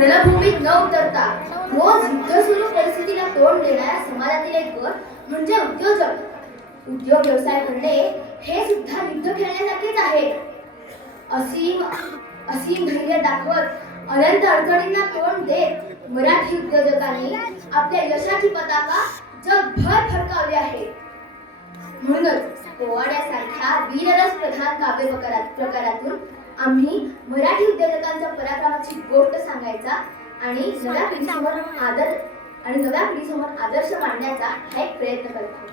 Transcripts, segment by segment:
रणभूमीत न उतरता रोज युद्ध सुरू परिस्थितीला तोंड देणाऱ्या समाजातील एक गट म्हणजे उद्योजक. उद्योग व्यवसाय करणे हे सुद्धा युद्ध खेळण्यासारखेच आहे. असीम असीम धैर्य दाखवत अनंत अडचणींना तोंड देत मराठी उद्योजकांनी आपल्या यशाची पताका जगभर फडकावली आहे. म्हणूनच पोवाड्यासारख्या वीररस प्रधान काव्य प्रकारातून आम्ही मराठी उद्योजकांच्या पराक्रमाची गोष्ट सांगायचा आणि नव्या पिढीसमोर आदर आणि नव्या पिढीसमोर आदर्श मांडण्याचा हा एक प्रयत्न करतो.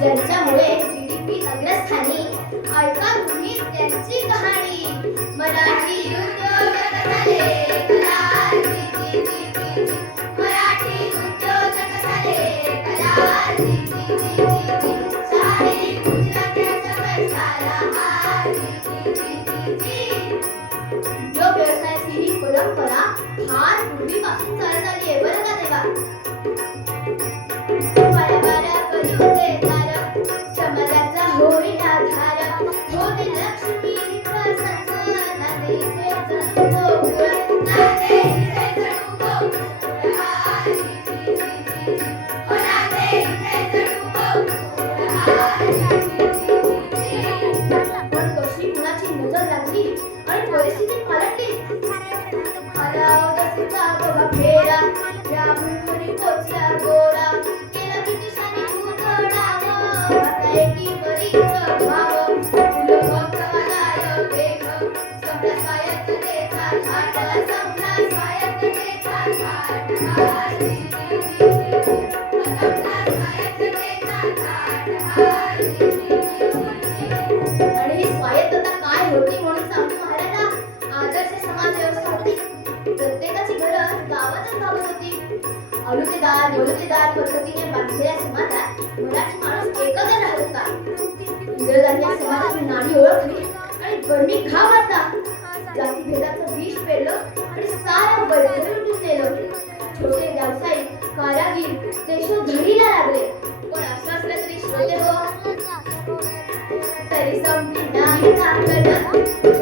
ज्यांच्यामुळे जीडीपी अग्रस्थानी ऐका तुम्ही त्यांची कहाणी. मराठी उद्योग परंपरा फार पूर्वीपासून चालत आली आहे बरं का तेव्हा स्वायत्तता काय होती म्हणून सांगतो अलुतेदार बलुतेदार पद्धतीने बांधलेल्या समाजात मराठी माणूस एकत्र राहत. होता इंग्रजांच्या समाजाची नाणी ओळखली आणि गरमी घाव घातला जातीभेदाचं विष पेरलं आणि सारं बळकटी लुटून नेलं. छोटे व्यावसायिक कारागीर देशोधडीला लागले. पण असं असलं तरी श्रोते हो. तरी संपली नाही ताकद करत.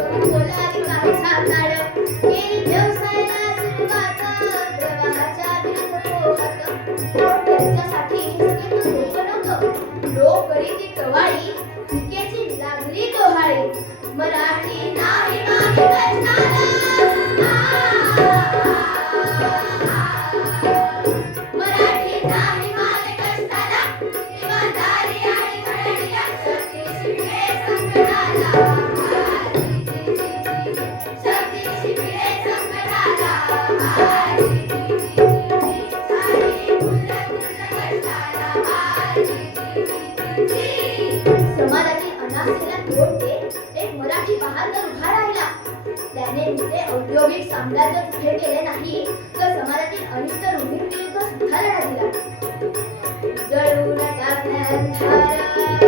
समाजातील अनाथेला तोड देत एक मराठी बहादर उभा राहिला. त्याने नुसते औद्योगिक साम्राज्य उभे केले नाही तर समाजातील अनिष्ट रूढींविरुद्ध सुद्धा लढा दिला. जळून टाकल्या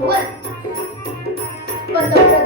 问，问到这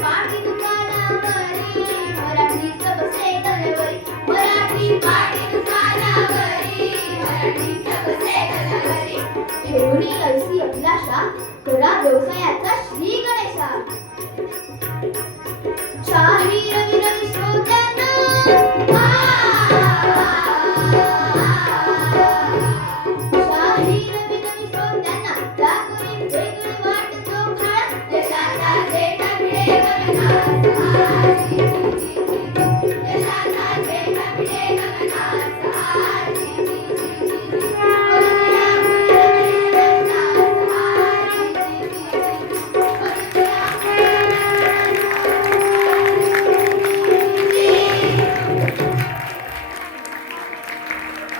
ठेवणी ऐसी अभिलाषा करा व्यवसायाचा श्री गणेशा. चारी